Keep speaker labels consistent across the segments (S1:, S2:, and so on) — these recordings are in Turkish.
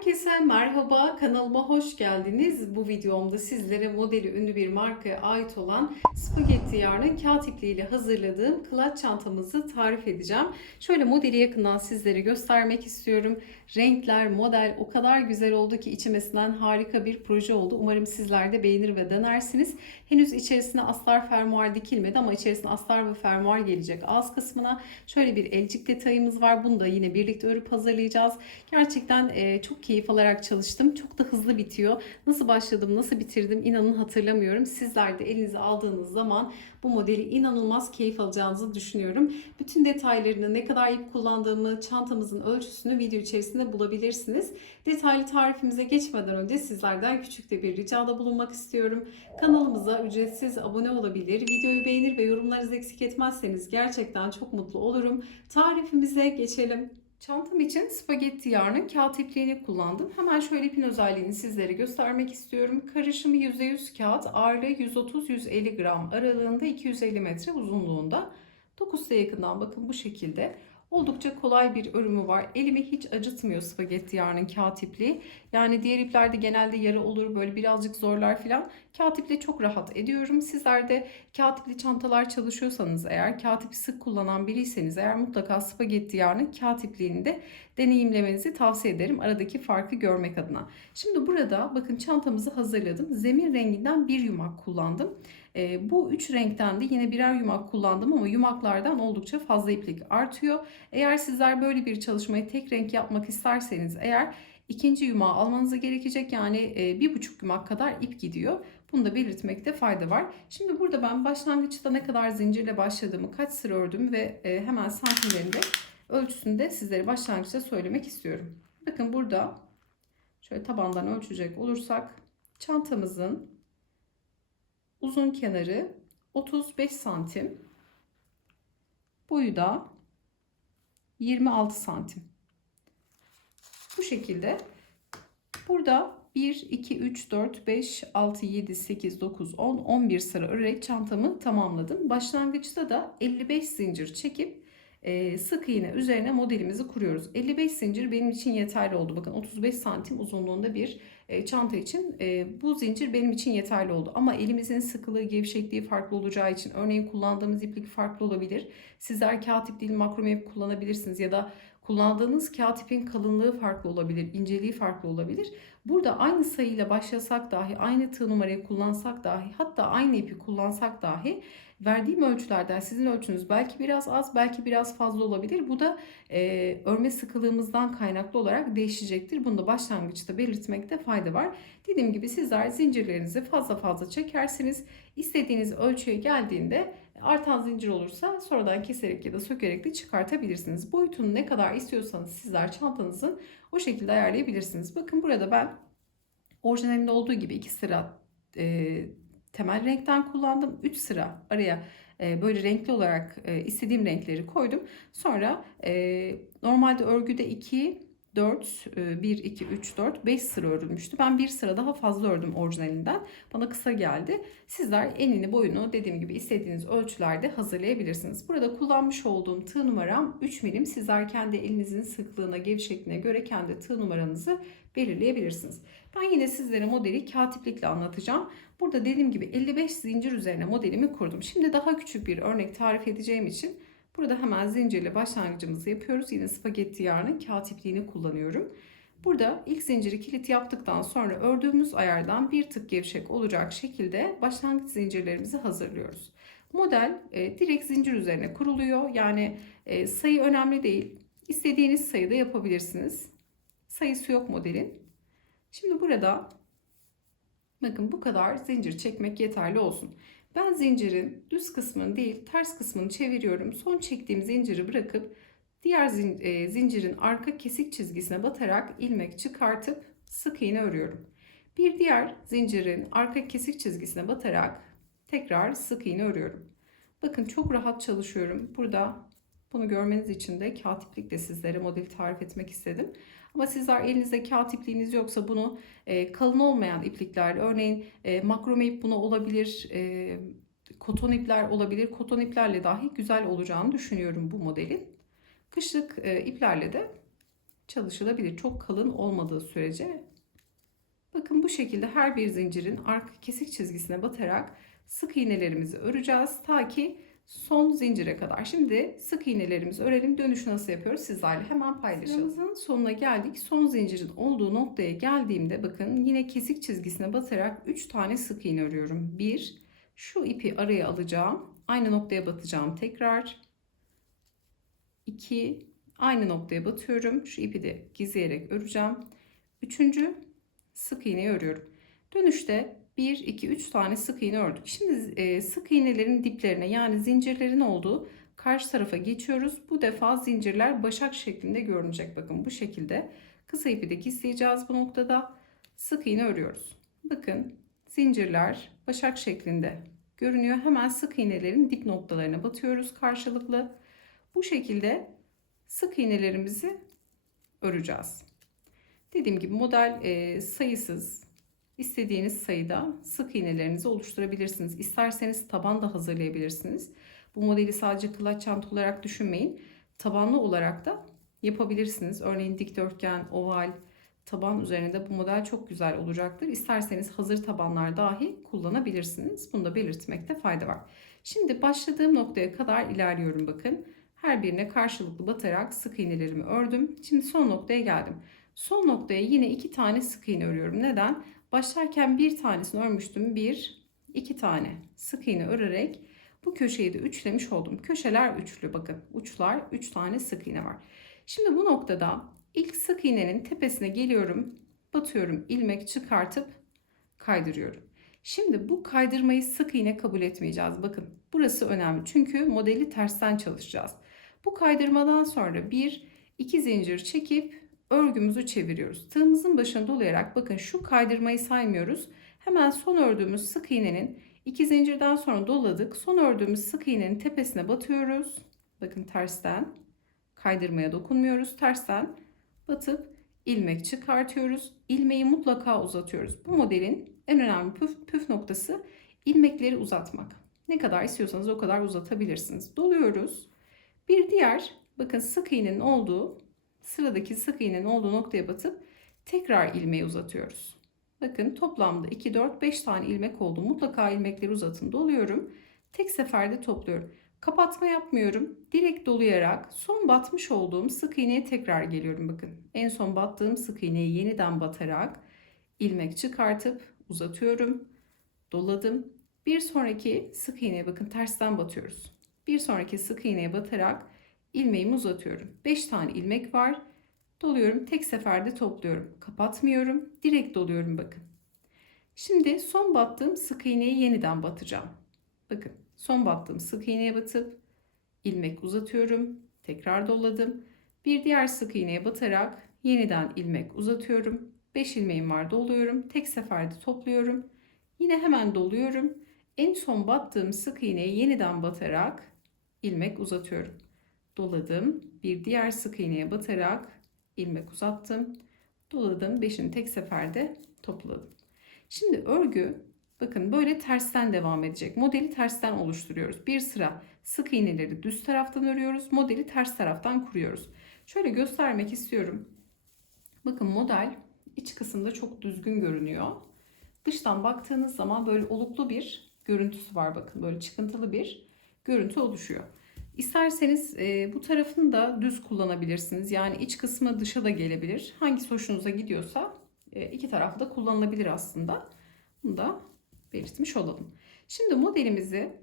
S1: Herkese merhaba, kanalıma hoş geldiniz. Bu videomda sizlere modeli ünlü bir markaya ait olan spagetti yarnın kağıt ipliğiyle hazırladığım kılaç çantamızı tarif edeceğim. Şöyle modeli yakından sizlere göstermek istiyorum. Renkler, model o kadar güzel oldu ki içimesinden harika bir proje oldu. Umarım sizler de beğenir ve denersiniz. Henüz içerisine astar fermuar dikilmedi ama içerisine astar ve fermuar gelecek ağız kısmına. Şöyle bir elcik detayımız var. Bunu da yine birlikte örüp hazırlayacağız. Gerçekten çok keyif alarak çalıştım. Çok da hızlı bitiyor. Nasıl başladım, nasıl bitirdim inanın hatırlamıyorum. Sizler de elinize aldığınız zaman bu modeli inanılmaz keyif alacağınızı düşünüyorum. Bütün detaylarını, ne kadar ip kullandığımı, çantamızın ölçüsünü video içerisinde bulabilirsiniz. Detaylı tarifimize geçmeden önce sizlerden küçük de bir ricada bulunmak istiyorum. Kanalımıza ücretsiz abone olabilir, videoyu beğenir ve yorumlarınızı eksik etmezseniz gerçekten çok mutlu olurum. Tarifimize geçelim. Çantam için spagetti yarnın kağıt ipliğini kullandım. Hemen şöyle ipin özelliğini sizlere göstermek istiyorum. Karışımı %100 kağıt, ağırlığı 130-150 gram aralığında 250 metre uzunluğunda. Dokusu da yakından bakın bu şekilde. Oldukça kolay bir örümü var. Elimi hiç acıtmıyor spagetti yarnın kağıt ipliği. Yani diğer iplerde genelde yarı olur böyle birazcık zorlar filan. Kağıt iple çok rahat ediyorum. Sizler de kağıt ipli çantalar çalışıyorsanız eğer kağıt ipi sık kullanan biriyseniz eğer mutlaka spagetti yarnın kağıt ipliğini de deneyimlemenizi tavsiye ederim. Aradaki farkı görmek adına. Şimdi burada bakın çantamızı hazırladım. Zemin renginden bir yumak kullandım. E, bu üç renkten de yine birer yumak kullandım ama yumaklardan oldukça fazla iplik artıyor. Eğer sizler böyle bir çalışmayı tek renk yapmak isterseniz eğer ikinci yumağı almanıza gerekecek yani e, bir buçuk yumak kadar ip gidiyor. Bunu da belirtmekte fayda var. Şimdi burada ben başlangıçta ne kadar zincirle başladığımı, kaç sıra ördüm ve e, hemen santimlerinde ölçüsünde sizlere başlangıçta söylemek istiyorum. Bakın burada şöyle tabandan ölçecek olursak çantamızın uzun kenarı 35 santim. Boyu da 26 santim. Bu şekilde burada 1, 2, 3, 4, 5, 6, 7, 8, 9, 10, 11 sıra örerek çantamı tamamladım. Başlangıçta da 55 zincir çekip e, sık iğne üzerine modelimizi kuruyoruz. 55 zincir benim için yeterli oldu. Bakın 35 santim uzunluğunda bir e, çanta için e, bu zincir benim için yeterli oldu. Ama elimizin sıkılığı, gevşekliği farklı olacağı için örneğin kullandığımız iplik farklı olabilir. Sizler kağıt ip değil makrome ip kullanabilirsiniz ya da kullandığınız kağıt ipin kalınlığı farklı olabilir, inceliği farklı olabilir. Burada aynı sayıyla başlasak dahi, aynı tığ numarayı kullansak dahi, hatta aynı ipi kullansak dahi verdiğim ölçülerden sizin ölçünüz belki biraz az, belki biraz fazla olabilir. Bu da e, örme sıkılığımızdan kaynaklı olarak değişecektir. Bunu da başlangıçta belirtmekte fayda var. Dediğim gibi sizler zincirlerinizi fazla fazla çekersiniz. İstediğiniz ölçüye geldiğinde artan zincir olursa sonradan keserek ya da sökerek de çıkartabilirsiniz. Boyutunu ne kadar istiyorsanız sizler çantanızı o şekilde ayarlayabilirsiniz. Bakın burada ben orijinalinde olduğu gibi iki sıra e, temel renkten kullandım. 3 sıra araya e, böyle renkli olarak e, istediğim renkleri koydum. Sonra e, normalde örgüde 2 4, 1, 2, 3, 4, 5 sıra örülmüştü. Ben bir sıra daha fazla ördüm orijinalinden. Bana kısa geldi. Sizler enini boyunu dediğim gibi istediğiniz ölçülerde hazırlayabilirsiniz. Burada kullanmış olduğum tığ numaram 3 milim. Sizler kendi elinizin sıklığına, gevşekliğine göre kendi tığ numaranızı belirleyebilirsiniz. Ben yine sizlere modeli kağıt iplikle anlatacağım. Burada dediğim gibi 55 zincir üzerine modelimi kurdum. Şimdi daha küçük bir örnek tarif edeceğim için burada hemen zincirle başlangıcımızı yapıyoruz. Yine spagetti yarnın kağıt ipliğini kullanıyorum. Burada ilk zinciri kilit yaptıktan sonra ördüğümüz ayardan bir tık gevşek olacak şekilde başlangıç zincirlerimizi hazırlıyoruz. Model e, direkt zincir üzerine kuruluyor. Yani e, sayı önemli değil. İstediğiniz sayıda yapabilirsiniz. Sayısı yok modelin. Şimdi burada bakın bu kadar zincir çekmek yeterli olsun. Ben zincirin düz kısmını değil ters kısmını çeviriyorum. Son çektiğim zinciri bırakıp diğer e, zincirin arka kesik çizgisine batarak ilmek çıkartıp sık iğne örüyorum. Bir diğer zincirin arka kesik çizgisine batarak tekrar sık iğne örüyorum. Bakın çok rahat çalışıyorum. Burada bunu görmeniz için de kağıt iplikle sizlere modeli tarif etmek istedim. Ama sizler elinizde kağıt ipliğiniz yoksa bunu e, kalın olmayan ipliklerle örneğin e, makrome ip buna olabilir, e, koton ipler olabilir. Koton iplerle dahi güzel olacağını düşünüyorum bu modelin. Kışlık e, iplerle de çalışılabilir. Çok kalın olmadığı sürece. Bakın bu şekilde her bir zincirin arka kesik çizgisine batarak sık iğnelerimizi öreceğiz ta ki son zincire kadar. Şimdi sık iğnelerimizi örelim. Dönüşü nasıl yapıyoruz sizlerle hemen paylaşalım. Sıramızın sonuna geldik. Son zincirin olduğu noktaya geldiğimde bakın yine kesik çizgisine batarak 3 tane sık iğne örüyorum. 1 şu ipi araya alacağım. Aynı noktaya batacağım tekrar. 2 aynı noktaya batıyorum. Şu ipi de gizleyerek öreceğim. Üçüncü sık iğneyi örüyorum. Dönüşte 1, 2, 3 tane sık iğne ördük. Şimdi e, sık iğnelerin diplerine yani zincirlerin olduğu karşı tarafa geçiyoruz. Bu defa zincirler başak şeklinde görünecek. Bakın bu şekilde. Kısa ipi de gizleyeceğiz bu noktada. Sık iğne örüyoruz. Bakın zincirler başak şeklinde görünüyor. Hemen sık iğnelerin dip noktalarına batıyoruz karşılıklı. Bu şekilde sık iğnelerimizi öreceğiz. Dediğim gibi model e, sayısız istediğiniz sayıda sık iğnelerinizi oluşturabilirsiniz. İsterseniz taban da hazırlayabilirsiniz. Bu modeli sadece kılaç çanta olarak düşünmeyin. Tabanlı olarak da yapabilirsiniz. Örneğin dikdörtgen, oval, taban üzerinde bu model çok güzel olacaktır. İsterseniz hazır tabanlar dahi kullanabilirsiniz. Bunu da belirtmekte fayda var. Şimdi başladığım noktaya kadar ilerliyorum bakın. Her birine karşılıklı batarak sık iğnelerimi ördüm. Şimdi son noktaya geldim. Son noktaya yine iki tane sık iğne örüyorum. Neden? Başlarken bir tanesini örmüştüm. Bir, iki tane sık iğne örerek bu köşeyi de üçlemiş oldum. Köşeler üçlü bakın. Uçlar üç tane sık iğne var. Şimdi bu noktada ilk sık iğnenin tepesine geliyorum. Batıyorum ilmek çıkartıp kaydırıyorum. Şimdi bu kaydırmayı sık iğne kabul etmeyeceğiz. Bakın burası önemli. Çünkü modeli tersten çalışacağız. Bu kaydırmadan sonra bir iki zincir çekip örgümüzü çeviriyoruz. Tığımızın başına dolayarak bakın şu kaydırmayı saymıyoruz. Hemen son ördüğümüz sık iğnenin iki zincirden sonra doladık. Son ördüğümüz sık iğnenin tepesine batıyoruz. Bakın tersten kaydırmaya dokunmuyoruz. Tersten batıp ilmek çıkartıyoruz. İlmeği mutlaka uzatıyoruz. Bu modelin en önemli püf, püf noktası ilmekleri uzatmak. Ne kadar istiyorsanız o kadar uzatabilirsiniz. Doluyoruz. Bir diğer bakın sık iğnenin olduğu sıradaki sık iğnenin olduğu noktaya batıp tekrar ilmeği uzatıyoruz. Bakın toplamda 2, 4, 5 tane ilmek oldu. Mutlaka ilmekleri uzatın. Doluyorum. Tek seferde topluyorum. Kapatma yapmıyorum. Direkt dolayarak son batmış olduğum sık iğneye tekrar geliyorum. Bakın en son battığım sık iğneyi yeniden batarak ilmek çıkartıp uzatıyorum. Doladım. Bir sonraki sık iğneye bakın tersten batıyoruz. Bir sonraki sık iğneye batarak ilmeğimi uzatıyorum. 5 tane ilmek var. Doluyorum. Tek seferde topluyorum. Kapatmıyorum. Direkt doluyorum bakın. Şimdi son battığım sık iğneyi yeniden batacağım. Bakın son battığım sık iğneye batıp ilmek uzatıyorum. Tekrar doladım. Bir diğer sık iğneye batarak yeniden ilmek uzatıyorum. 5 ilmeğim var doluyorum. Tek seferde topluyorum. Yine hemen doluyorum. En son battığım sık iğneye yeniden batarak ilmek uzatıyorum doladım. Bir diğer sık iğneye batarak ilmek uzattım. Doladım. Beşini tek seferde topladım. Şimdi örgü bakın böyle tersten devam edecek. Modeli tersten oluşturuyoruz. Bir sıra sık iğneleri düz taraftan örüyoruz. Modeli ters taraftan kuruyoruz. Şöyle göstermek istiyorum. Bakın model iç kısımda çok düzgün görünüyor. Dıştan baktığınız zaman böyle oluklu bir görüntüsü var bakın. Böyle çıkıntılı bir görüntü oluşuyor. İsterseniz e, bu tarafını da düz kullanabilirsiniz. Yani iç kısmı dışa da gelebilir. Hangisi hoşunuza gidiyorsa e, iki taraflı da kullanılabilir aslında. Bunu da belirtmiş olalım. Şimdi modelimizi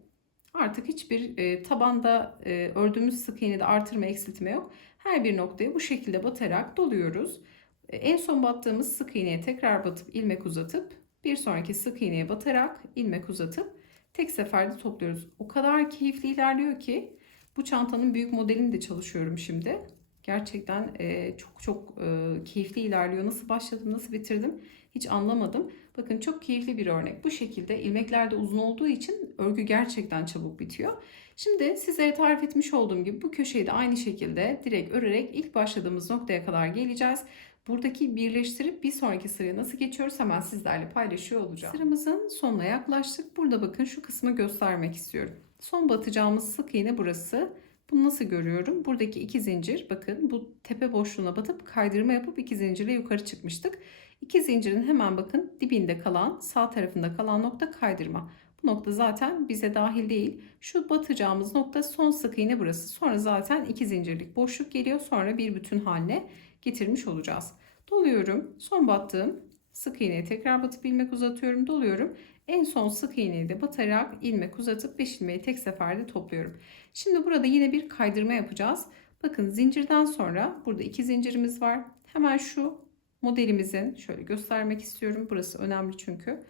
S1: artık hiçbir e, tabanda e, ördüğümüz sık iğnede artırma eksiltme yok. Her bir noktaya bu şekilde batarak doluyoruz. E, en son battığımız sık iğneye tekrar batıp ilmek uzatıp bir sonraki sık iğneye batarak ilmek uzatıp tek seferde topluyoruz. O kadar keyifli ilerliyor ki bu çantanın büyük modelini de çalışıyorum şimdi. Gerçekten e, çok çok e, keyifli ilerliyor. Nasıl başladım, nasıl bitirdim hiç anlamadım. Bakın çok keyifli bir örnek. Bu şekilde ilmekler de uzun olduğu için örgü gerçekten çabuk bitiyor. Şimdi sizlere tarif etmiş olduğum gibi bu köşeyi de aynı şekilde direkt örerek ilk başladığımız noktaya kadar geleceğiz. Buradaki birleştirip bir sonraki sıraya nasıl geçiyoruz hemen sizlerle paylaşıyor olacağım. Sıramızın sonuna yaklaştık. Burada bakın şu kısmı göstermek istiyorum. Son batacağımız sık iğne burası. Bunu nasıl görüyorum? Buradaki iki zincir bakın bu tepe boşluğuna batıp kaydırma yapıp iki zincirle yukarı çıkmıştık. İki zincirin hemen bakın dibinde kalan sağ tarafında kalan nokta kaydırma. Bu nokta zaten bize dahil değil. Şu batacağımız nokta son sık iğne burası. Sonra zaten iki zincirlik boşluk geliyor. Sonra bir bütün haline getirmiş olacağız. Doluyorum. Son battığım sık iğneye tekrar batıp ilmek uzatıyorum. Doluyorum. En son sık iğneyi de batarak ilmek uzatıp 5 ilmeği tek seferde topluyorum. Şimdi burada yine bir kaydırma yapacağız. Bakın zincirden sonra burada iki zincirimiz var. Hemen şu modelimizin şöyle göstermek istiyorum. Burası önemli çünkü.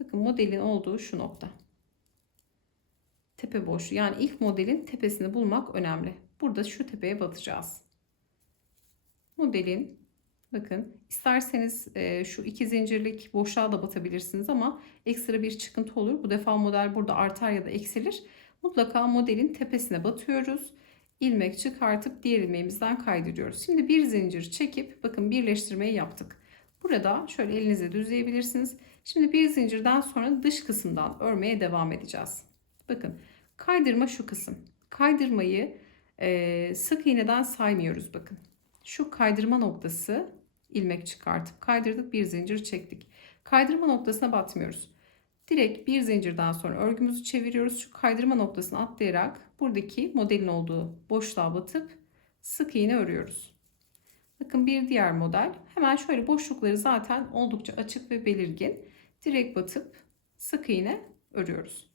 S1: Bakın modelin olduğu şu nokta. Tepe boşluğu yani ilk modelin tepesini bulmak önemli. Burada şu tepeye batacağız. Modelin bakın isterseniz e, şu iki zincirlik boşluğa da batabilirsiniz ama ekstra bir çıkıntı olur. Bu defa model burada artar ya da eksilir. Mutlaka modelin tepesine batıyoruz. İlmek çıkartıp diğer ilmeğimizden kaydırıyoruz. Şimdi bir zincir çekip bakın birleştirmeyi yaptık. Burada şöyle elinize düzleyebilirsiniz. Şimdi bir zincirden sonra dış kısımdan örmeye devam edeceğiz. Bakın kaydırma şu kısım. Kaydırmayı e, sık iğneden saymıyoruz bakın. Şu kaydırma noktası ilmek çıkartıp kaydırdık bir zincir çektik. Kaydırma noktasına batmıyoruz. Direkt bir zincirden sonra örgümüzü çeviriyoruz. Şu kaydırma noktasını atlayarak buradaki modelin olduğu boşluğa batıp sık iğne örüyoruz. Bakın bir diğer model. Hemen şöyle boşlukları zaten oldukça açık ve belirgin. Direkt batıp sık iğne örüyoruz.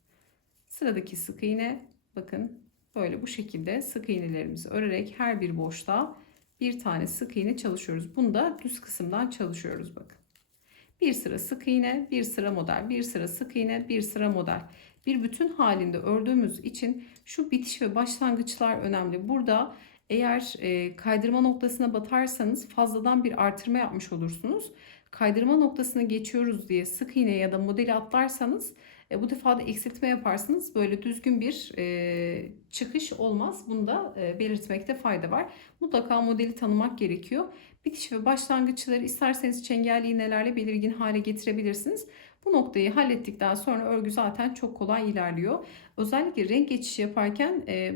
S1: Sıradaki sık iğne bakın böyle bu şekilde sık iğnelerimizi örerek her bir boşluğa bir tane sık iğne çalışıyoruz. Bunu da düz kısımdan çalışıyoruz bakın. Bir sıra sık iğne, bir sıra model, bir sıra sık iğne, bir sıra model. Bir bütün halinde ördüğümüz için şu bitiş ve başlangıçlar önemli. Burada eğer e, kaydırma noktasına batarsanız fazladan bir artırma yapmış olursunuz. Kaydırma noktasına geçiyoruz diye sık iğne ya da modeli atlarsanız e, bu defa da eksiltme yaparsınız. Böyle düzgün bir e, çıkış olmaz. Bunu da e, belirtmekte fayda var. Mutlaka modeli tanımak gerekiyor. Bitiş ve başlangıçları isterseniz çengelli iğnelerle belirgin hale getirebilirsiniz. Bu noktayı hallettikten sonra örgü zaten çok kolay ilerliyor. Özellikle renk geçişi yaparken e,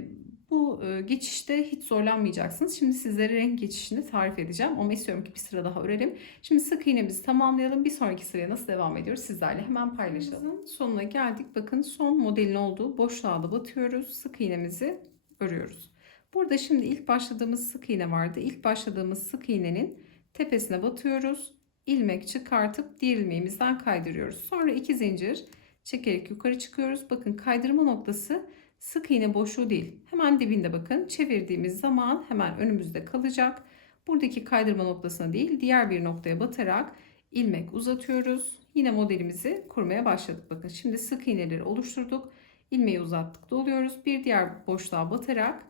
S1: bu e, geçişte hiç zorlanmayacaksınız. Şimdi sizlere renk geçişini tarif edeceğim. Ama istiyorum ki bir sıra daha örelim. Şimdi sık iğnemizi tamamlayalım. Bir sonraki sıraya nasıl devam ediyoruz sizlerle hemen paylaşalım. Sonuna geldik. Bakın son modelin olduğu boşluğa da batıyoruz. Sık iğnemizi örüyoruz. Burada şimdi ilk başladığımız sık iğne vardı. İlk başladığımız sık iğnenin tepesine batıyoruz. İlmek çıkartıp diğer ilmeğimizden kaydırıyoruz. Sonra iki zincir çekerek yukarı çıkıyoruz. Bakın kaydırma noktası sık iğne boşluğu değil. Hemen dibinde bakın. Çevirdiğimiz zaman hemen önümüzde kalacak. Buradaki kaydırma noktasına değil diğer bir noktaya batarak ilmek uzatıyoruz. Yine modelimizi kurmaya başladık. Bakın şimdi sık iğneleri oluşturduk. İlmeği uzattık doluyoruz. Bir diğer boşluğa batarak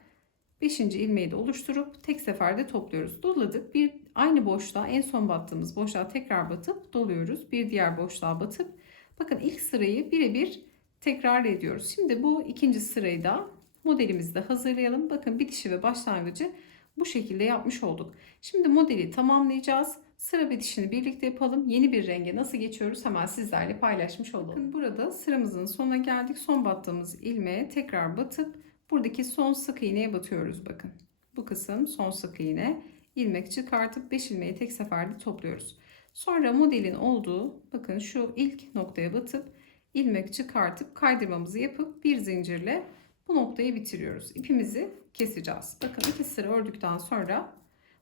S1: 5. ilmeği de oluşturup tek seferde topluyoruz. Doladık. Bir aynı boşluğa en son battığımız boşluğa tekrar batıp doluyoruz. Bir diğer boşluğa batıp bakın ilk sırayı birebir tekrar ediyoruz. Şimdi bu ikinci sırayı da modelimizde hazırlayalım. Bakın bitişi ve başlangıcı bu şekilde yapmış olduk. Şimdi modeli tamamlayacağız. Sıra bitişini birlikte yapalım. Yeni bir renge nasıl geçiyoruz hemen sizlerle paylaşmış olalım. Bakın burada sıramızın sonuna geldik. Son battığımız ilmeğe tekrar batıp buradaki son sık iğneye batıyoruz bakın. Bu kısım son sık iğne. ilmek çıkartıp 5 ilmeği tek seferde topluyoruz. Sonra modelin olduğu bakın şu ilk noktaya batıp ilmek çıkartıp kaydırmamızı yapıp bir zincirle bu noktayı bitiriyoruz. İpimizi keseceğiz. Bakın iki sıra ördükten sonra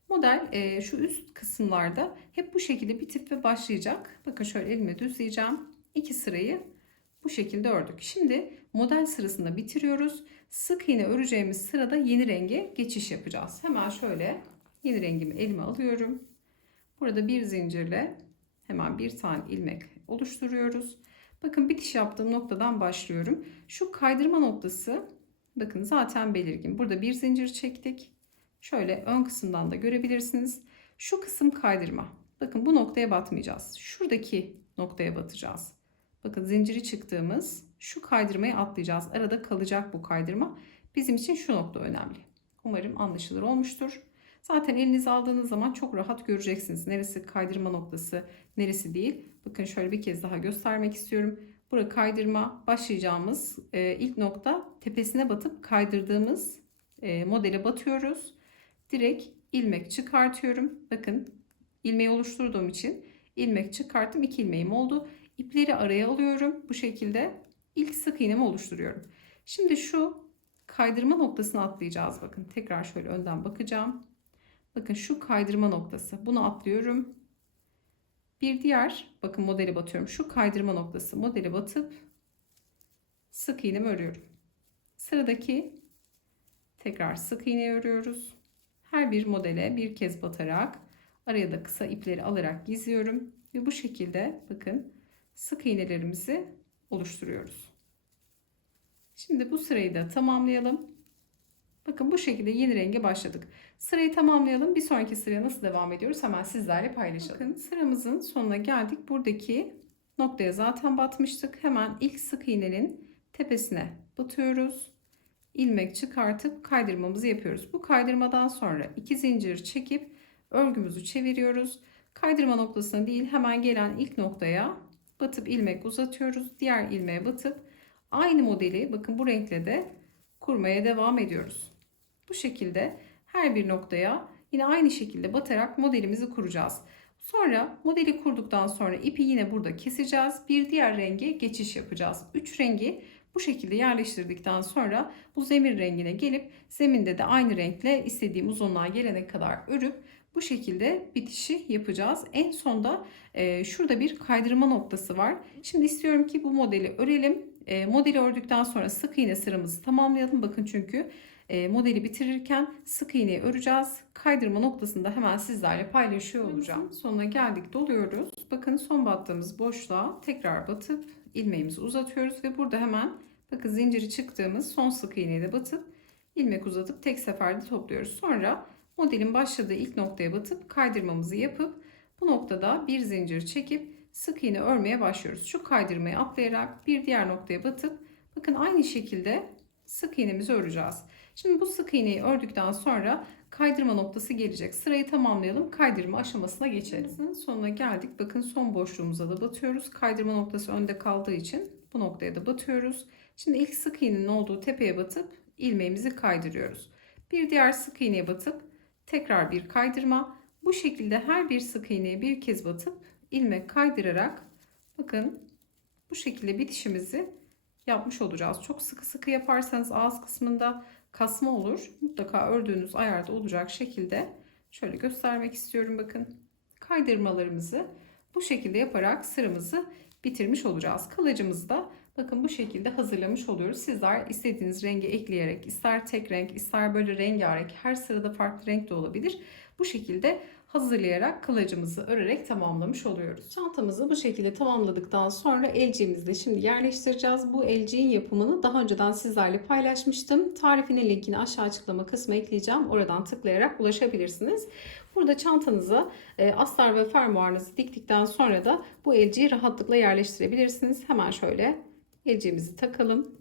S1: model e, şu üst kısımlarda hep bu şekilde bitip ve başlayacak. Bakın şöyle elime düzleyeceğim. İki sırayı bu şekilde ördük. Şimdi model sırasında bitiriyoruz. Sık iğne öreceğimiz sırada yeni renge geçiş yapacağız. Hemen şöyle yeni rengimi elime alıyorum. Burada bir zincirle hemen bir tane ilmek oluşturuyoruz. Bakın bitiş yaptığım noktadan başlıyorum. Şu kaydırma noktası bakın zaten belirgin. Burada bir zincir çektik. Şöyle ön kısımdan da görebilirsiniz. Şu kısım kaydırma. Bakın bu noktaya batmayacağız. Şuradaki noktaya batacağız. Bakın zinciri çıktığımız şu kaydırmayı atlayacağız. Arada kalacak bu kaydırma. Bizim için şu nokta önemli. Umarım anlaşılır olmuştur. Zaten elinize aldığınız zaman çok rahat göreceksiniz. Neresi kaydırma noktası, neresi değil. Bakın şöyle bir kez daha göstermek istiyorum. Burada kaydırma başlayacağımız e, ilk nokta tepesine batıp kaydırdığımız e, modele batıyoruz. Direkt ilmek çıkartıyorum. Bakın ilmeği oluşturduğum için ilmek çıkarttım. 2 ilmeğim oldu. İpleri araya alıyorum. Bu şekilde ilk sık iğnemi oluşturuyorum. Şimdi şu kaydırma noktasını atlayacağız. Bakın tekrar şöyle önden bakacağım. Bakın şu kaydırma noktası. Bunu atlıyorum. Bir diğer bakın modeli batıyorum. Şu kaydırma noktası modeli batıp sık iğnemi örüyorum. Sıradaki tekrar sık iğne örüyoruz. Her bir modele bir kez batarak araya da kısa ipleri alarak gizliyorum ve bu şekilde bakın sık iğnelerimizi oluşturuyoruz. Şimdi bu sırayı da tamamlayalım. Bakın bu şekilde yeni renge başladık. Sırayı tamamlayalım. Bir sonraki sıraya nasıl devam ediyoruz hemen sizlerle paylaşalım. Bakın sıramızın sonuna geldik. Buradaki noktaya zaten batmıştık. Hemen ilk sık iğnenin tepesine batıyoruz. İlmek çıkartıp kaydırmamızı yapıyoruz. Bu kaydırmadan sonra iki zincir çekip örgümüzü çeviriyoruz. Kaydırma noktasına değil hemen gelen ilk noktaya batıp ilmek uzatıyoruz. Diğer ilmeğe batıp aynı modeli bakın bu renkle de kurmaya devam ediyoruz. Bu şekilde her bir noktaya yine aynı şekilde batarak modelimizi kuracağız. Sonra modeli kurduktan sonra ipi yine burada keseceğiz. Bir diğer renge geçiş yapacağız. 3 rengi bu şekilde yerleştirdikten sonra bu zemin rengine gelip zeminde de aynı renkle istediğim uzunluğa gelene kadar örüp bu şekilde bitişi yapacağız. En sonda e, şurada bir kaydırma noktası var. Şimdi istiyorum ki bu modeli örelim. E, modeli ördükten sonra sık iğne sıramızı tamamlayalım. Bakın çünkü e, modeli bitirirken sık iğneyi öreceğiz. Kaydırma noktasında hemen sizlerle paylaşıyor olacağım. Sonuna geldik doluyoruz. Bakın son battığımız boşluğa tekrar batıp ilmeğimizi uzatıyoruz ve burada hemen bakın zinciri çıktığımız son sık iğneyi de batıp ilmek uzatıp tek seferde topluyoruz. Sonra modelin başladığı ilk noktaya batıp kaydırmamızı yapıp bu noktada bir zincir çekip sık iğne örmeye başlıyoruz. Şu kaydırmayı atlayarak bir diğer noktaya batıp bakın aynı şekilde sık iğnemizi öreceğiz. Şimdi bu sık iğneyi ördükten sonra kaydırma noktası gelecek. Sırayı tamamlayalım. Kaydırma aşamasına geçelim. Sonuna geldik. Bakın son boşluğumuza da batıyoruz. Kaydırma noktası önde kaldığı için bu noktaya da batıyoruz. Şimdi ilk sık iğnenin olduğu tepeye batıp ilmeğimizi kaydırıyoruz. Bir diğer sık iğneye batıp tekrar bir kaydırma. Bu şekilde her bir sık iğneye bir kez batıp ilmek kaydırarak bakın bu şekilde bitişimizi yapmış olacağız. Çok sıkı sıkı yaparsanız ağız kısmında kasma olur. Mutlaka ördüğünüz ayarda olacak şekilde şöyle göstermek istiyorum bakın. Kaydırmalarımızı bu şekilde yaparak sıramızı bitirmiş olacağız. Kılıcımızı da bakın bu şekilde hazırlamış oluyoruz. Sizler istediğiniz rengi ekleyerek ister tek renk ister böyle rengarenk her sırada farklı renk de olabilir. Bu şekilde hazırlayarak kılıcımızı örerek tamamlamış oluyoruz. Çantamızı bu şekilde tamamladıktan sonra elciğimizle şimdi yerleştireceğiz. Bu elciğin yapımını daha önceden sizlerle paylaşmıştım. Tarifinin linkini aşağı açıklama kısmına ekleyeceğim. Oradan tıklayarak ulaşabilirsiniz. Burada çantanıza e, astar ve fermuarınızı diktikten sonra da bu elciyi rahatlıkla yerleştirebilirsiniz. Hemen şöyle elciğimizi takalım.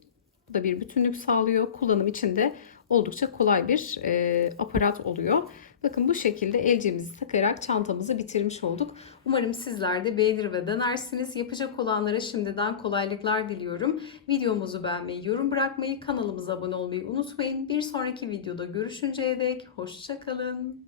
S1: Bu da bir bütünlük sağlıyor. Kullanım için de oldukça kolay bir e, aparat oluyor. Bakın bu şekilde elcimizi takarak çantamızı bitirmiş olduk. Umarım sizler de beğenir ve denersiniz. Yapacak olanlara şimdiden kolaylıklar diliyorum. Videomuzu beğenmeyi, yorum bırakmayı, kanalımıza abone olmayı unutmayın. Bir sonraki videoda görüşünceye dek hoşçakalın.